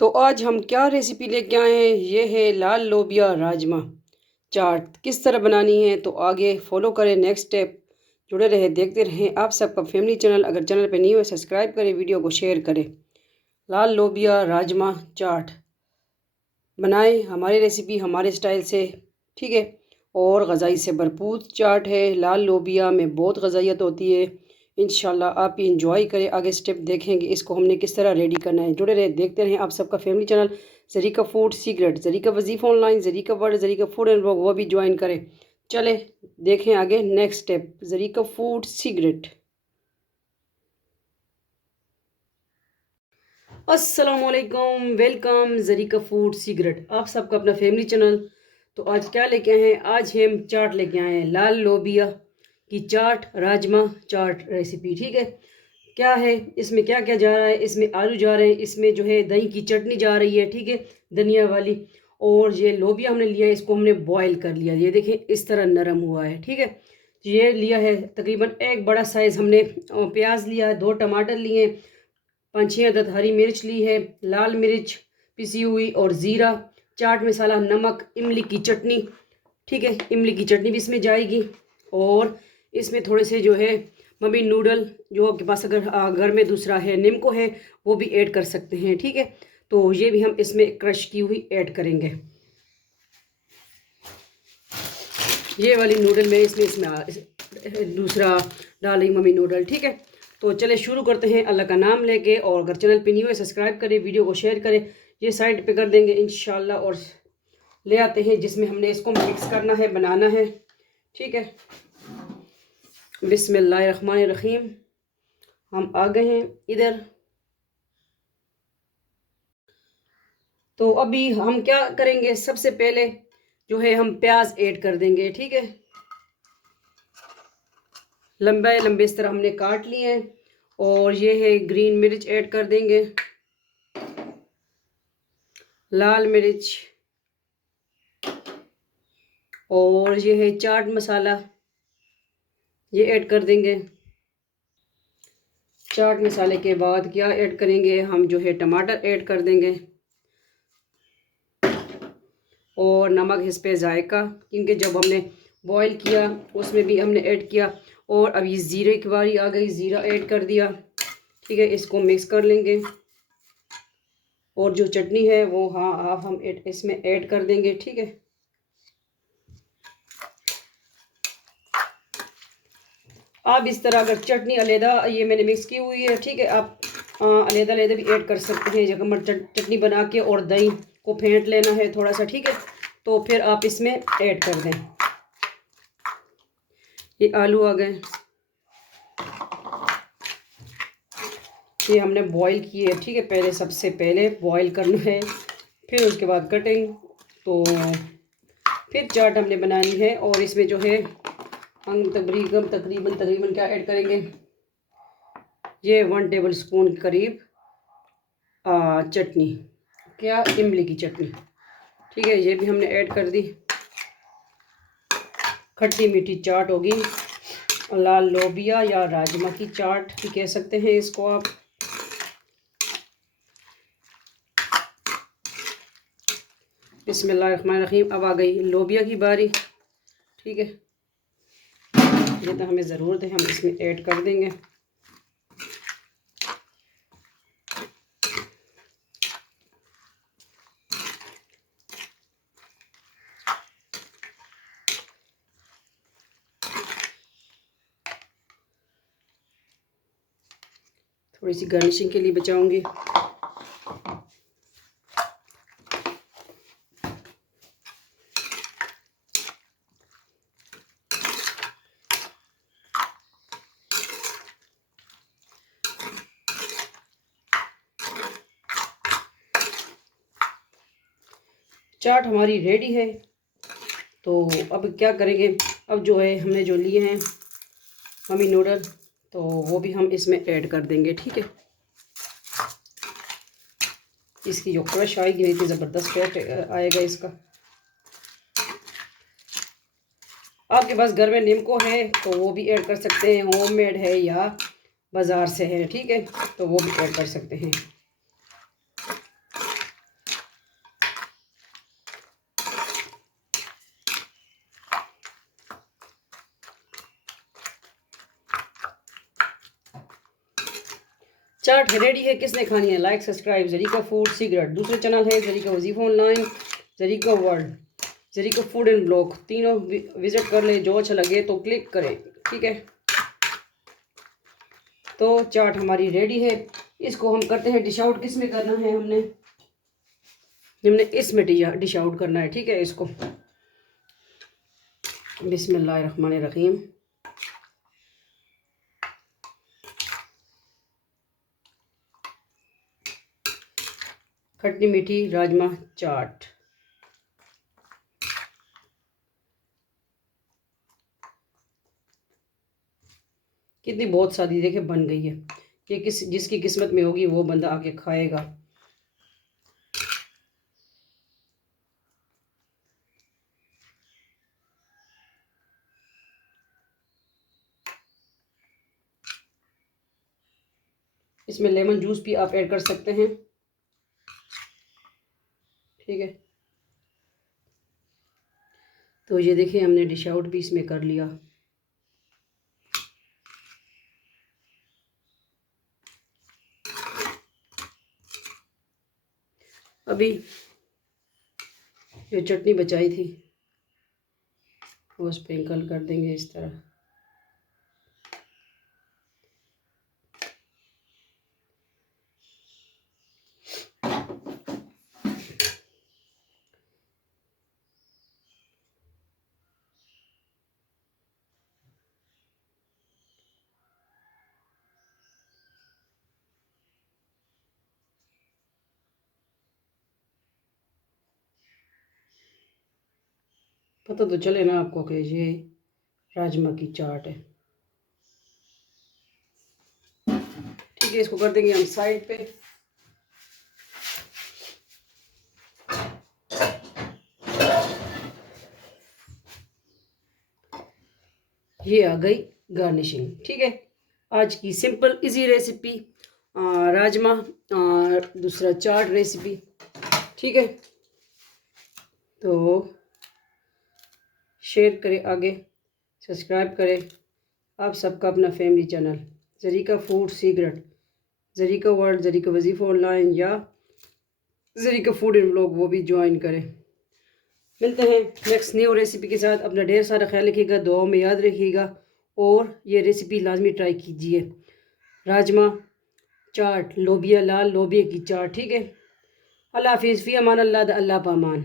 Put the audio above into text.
तो आज हम क्या रेसिपी लेके आए हैं। ये है लाल लोबिया राजमा चाट। किस तरह बनानी है तो आगे फॉलो करें, नेक्स्ट स्टेप जुड़े रहे, देखते रहें। आप सबका फैमिली चैनल, अगर चैनल पे नहीं हो सब्सक्राइब करें, वीडियो को शेयर करें। लाल लोबिया राजमा चाट बनाएं हमारी रेसिपी हमारे स्टाइल से, ठीक है। और गज़ाई से भरपूर चाट है। लाल लोबिया में बहुत गज़ाइयत होती है। इंशाल्लाह आप भी इंजॉय करें। आगे स्टेप देखेंगे इसको हमने किस तरह रेडी करना है। जुड़े रहे, देखते रहें। आप सबका family channel Zareeka food secret, Zareeka Wazifa online, Zareeka world, Zareeka food and blog, वो भी ज्वाइन करें। चले देखें आगे next step, Zareeka food secret. अस्सलामुअलैकुम, वेलकम ज़रीका फूड सीक्रेट, आप सबका अपना फैमिली चैनल। तो आज क्या लेके आए हैं? आज हम चाट लेके आए हैं, लाल लोबिया की चाट, राजमा चाट रेसिपी, ठीक है। क्या है इसमें, क्या क्या जा रहा है इसमें? आलू जा रहे हैं, इसमें जो है दही की चटनी जा रही है, ठीक है, धनिया वाली। और ये लोबिया हमने लिया है, इसको हमने बॉयल कर लिया, ये देखें इस तरह नरम हुआ है, ठीक है। ये लिया है तकरीबन एक बड़ा साइज़ हमने प्याज लिया है, 2 टमाटर लिए, 5-6 अदद हरी मिर्च ली है, लाल मिर्च पिसी हुई और ज़ीरा, चाट मसाला, नमक, इमली की चटनी, ठीक है। इमली की चटनी भी इसमें जाएगी। और इसमें थोड़े से जो है मम्मी नूडल, जो आपके पास अगर घर में दूसरा है, निम्को है, वो भी ऐड कर सकते हैं, ठीक है। तो ये भी हम इसमें क्रश की हुई ऐड करेंगे। ये वाली नूडल में इसमें दूसरा डाल रही मम्मी नूडल, ठीक है। तो चले शुरू करते हैं अल्लाह का नाम लेके। और अगर चैनल पे न्यू है सब्सक्राइब करें, वीडियो को शेयर करें। ये साइड पे कर देंगे इंशाल्लाह। और ले आते हैं जिसमें हमने इसको मिक्स करना है, बनाना है, ठीक है। बिस्मिल्लाहिर्रहमानिर्रहीम। हम आ गए हैं इधर। तो अभी हम क्या करेंगे, सबसे पहले जो है हम प्याज ऐड कर देंगे, ठीक है। लंबे लंबे इस तरह हमने काट लिए हैं। और ये है ग्रीन मिर्च ऐड कर देंगे, लाल मिर्च, और ये है चाट मसाला, ये ऐड कर देंगे। चाट मसाले के बाद क्या ऐड करेंगे हम, जो है टमाटर ऐड कर देंगे। और नमक इस पे जायका, क्योंकि जब हमने बॉईल किया उसमें भी हमने ऐड किया। और अब ये ज़ीरे की बारी आ गई, ज़ीरा ऐड कर दिया, ठीक है। इसको मिक्स कर लेंगे। और जो चटनी है वो हाफ हम इसमें ऐड कर देंगे, ठीक है। आप इस तरह अगर चटनी अलहदा ये मैंने मिक्स की हुई है, ठीक है, आप अलहदा अलहदा भी ऐड कर सकते हैं। जब हम चटनी बना के और दही को फेंट लेना है थोड़ा सा, ठीक है, तो फिर आप इसमें ऐड कर दें। ये आलू आ गए, ये हमने बॉईल किए, ठीक है। पहले सबसे पहले बॉईल करना है, फिर उसके बाद कटिंग, तो फिर चाट हमने बनानी है। और इसमें जो है हम तकरीबन तकरीबन तकरीबन क्या ऐड करेंगे, ये 1 टेबल स्पून करीब चटनी, क्या इमली की चटनी, ठीक है, ये भी हमने ऐड कर दी। खट्टी मीठी चाट होगी, लाल लोबिया या राजमा की चाट भी कह सकते हैं इसको आप। बिस्मिल्लाहिर्रहमानिर्रहीम। अब आ गई लोबिया की बारी, ठीक है। ये तो हमें ज़रूरत है, हम इसमें ऐड कर देंगे। थोड़ी सी गार्निशिंग के लिए बचाऊंगी। चाट हमारी रेडी है। तो अब क्या करेंगे, अब जो है हमने जो लिए हैं मम्मी नूडल, तो वो भी हम इसमें ऐड कर देंगे, ठीक है। इसकी जो क्रश आएगी नहीं, ज़बरदस्त टेस्ट आएगा इसका। आपके पास घर में निम्को है तो वो भी ऐड कर सकते हैं, होममेड है या बाज़ार से है, ठीक है, तो वो भी ऐड कर सकते हैं। चाट रेडी है, किसने खानी है? Like subscribe Zareeka food secret. दूसरे चैनल है Zareeka Wazifa online, Zareeka world, Zareeka food and blog. तीनों विजिट कर ले, जो अच्छा लगे तो क्लिक करें, ठीक है। तो चाट हमारी रेडी है, इसको हम करते हैं डिश आउट। किस में करना है? हमने इसमें डिश आउट करना है, ठीक है। इसको बिस्मिल्लाहिर्रहमानिर्रहीम। खट्टी मीठी राजमा चाट। कितनी बहुत सादी देखे बन गई है। ये जिसकी किस्मत में होगी वो बंदा आके खाएगा। इसमें लेमन जूस भी आप ऐड कर सकते हैं, ठीक है। तो ये देखिए हमने डिश आउट भी इसमें कर लिया। अभी जो चटनी बचाई थी वो स्प्रिंकल कर देंगे इस तरह। पता तो चले ना आपको कि ये राजमा की चाट है, ठीक है। इसको कर देंगे हम साइड पे। ये आ गई गार्निशिंग, ठीक है। आज की सिंपल इजी रेसिपी राजमा, दूसरा चाट रेसिपी, ठीक है। तो शेयर करें आगे, सब्सक्राइब करें। आप सबका अपना family channel Zareeka food secret, Zareeka world, Zareeka Wazifa online या जरीका फूड एंड ब्लॉग, वो भी ज्वाइन करें। मिलते हैं नेक्स्ट न्यू रेसिपी के साथ। अपना ढेर सारा ख्याल रखिएगा, दुआओं में याद रखिएगा और ये रेसिपी लाजमी ट्राई कीजिए। राजमा चाट, लोबिया, लाल लोबिया की चाट, ठीक है। अल्लाह हाफिज़, फ़ी अमान अल्लाह, अल्लाह पामान।